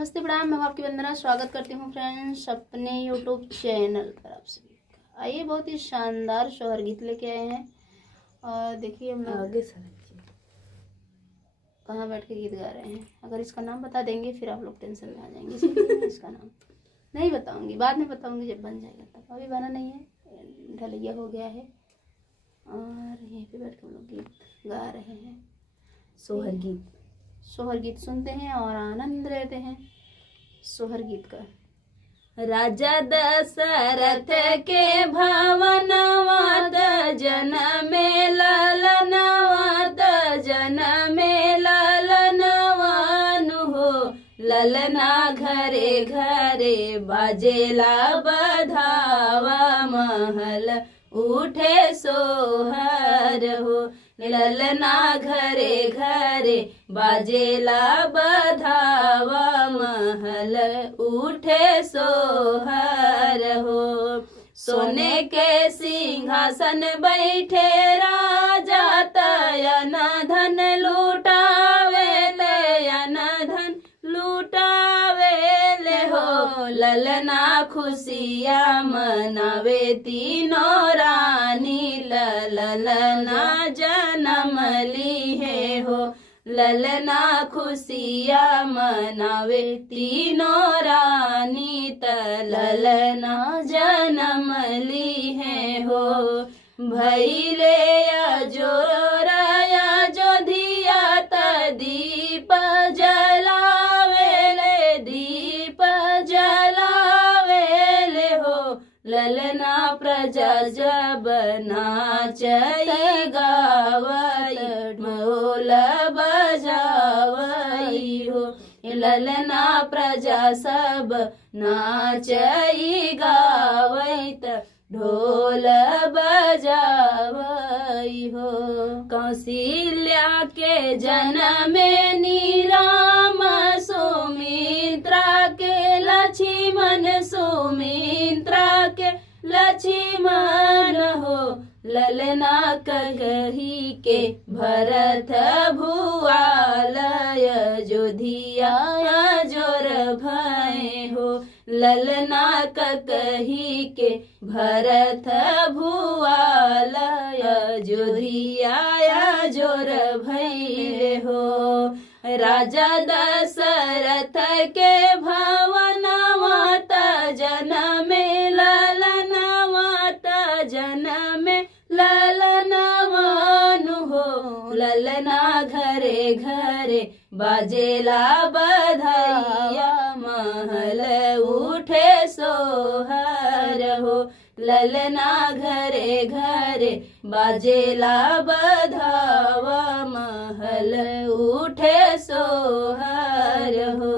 नमस्ते प्रणाम, मैं आपकी वंदना स्वागत करती हूँ फ्रेंड्स अपने यूट्यूब चैनल पर। आप सभी का आइए बहुत ही शानदार शोहर गीत लेके आए हैं। और देखिए हम लोग आगे कहाँ बैठ के गीत गा रहे हैं। अगर इसका नाम बता देंगे फिर आप लोग टेंशन में आ जाएंगे, इसलिए इसका नाम नहीं बताऊंगी, बाद में बताऊंगी जब बन जाएगा तब। अभी बना नहीं है, ढलैया हो गया है और यहीं पे बैठ के हम लोग गीत गा रहे हैं। सोहर गीत सुनते हैं और आनंद लेते हैं सोहर गीत का। राजा दशरथ के भवनवा जनमे ललनवा जनमे ललनवानु हो। ललना घरे घरे बाजेला बधावा महल उठे सोहर हो। ललना घरे घरे बाजेला बधावा महल उठे सोहर हो। सोने के सिंहासन बैठे राजा तयन धन लुटावेले यन धन लुटावेले हो। ललना खुशिया मनावे तीनों रानी ललना जन्म ली है हो। ललना खुशिया मनावे तीनों रानी ललना जन्म ली है हो। भैले अजोरया जोधिया दीप जलावेले दीप जलावेले हो। ललना प्रजा जब नाचई गावई ढोल बजावई हो। ललना प्रजा सब नाचई गावई ढोल बजावई हो। कौशल्या के जन्मे राम सुमित्रा के लक्ष्मण सुमित्रा के लक्ष्मण हो। ललना कही के भरत भुआलय जोधिया जोर भय हो। ललना कही के भरत भुआलय जोधिया जोर भय हो। राजा दशरथ के भवनवा जनमे ललनवा जनमे ललनवानु हो। ललना घरे घरे बाजेला बधाइया महल उठे सोहर हो। ललना घरे घरे बाजेला बधावा महल उठे सोहर हो।